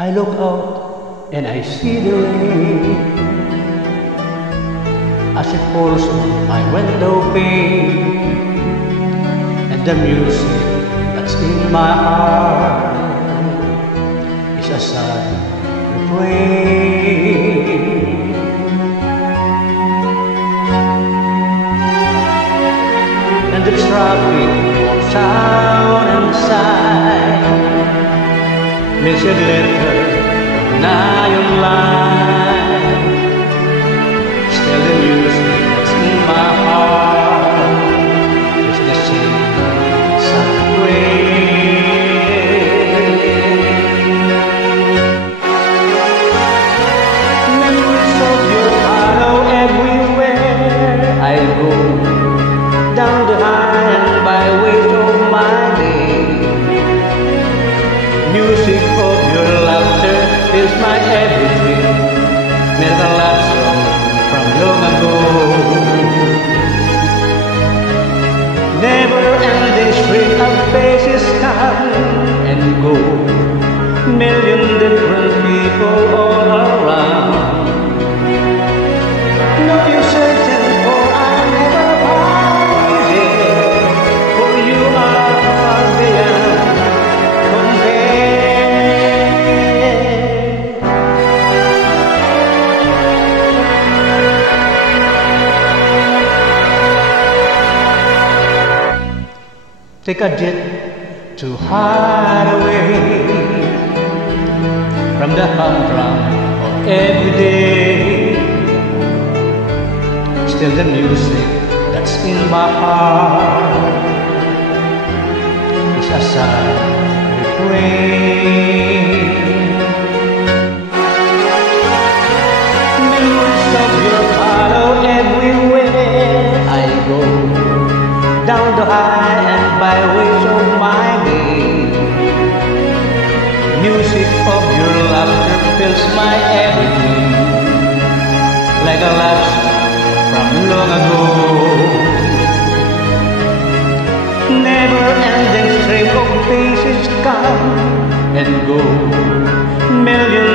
I look out and I see the rain as it falls on my window pane, and the music that's in my heart is a sad refrain. And the traffic walks out inside, makes it glitter now your line. Still the music that's in my heart is the same sad refrain. Memories of your hollow everywhere I go, down the high and byways of my day. Music of your laughter is my everything, never love song from long ago. Never-ending string of faces come and go, million different people all around. No, you're certain, for I'll never find it, for you are beyond compare. Take a jet to hide away from the humdrum of every day. Still the music that's in my heart is a sad refrain. Memories of your hollow everywhere I go, down the high and byways of my day. Music of your laughter fills my everything, like a love song from long ago. Never-ending stream of faces come and go, million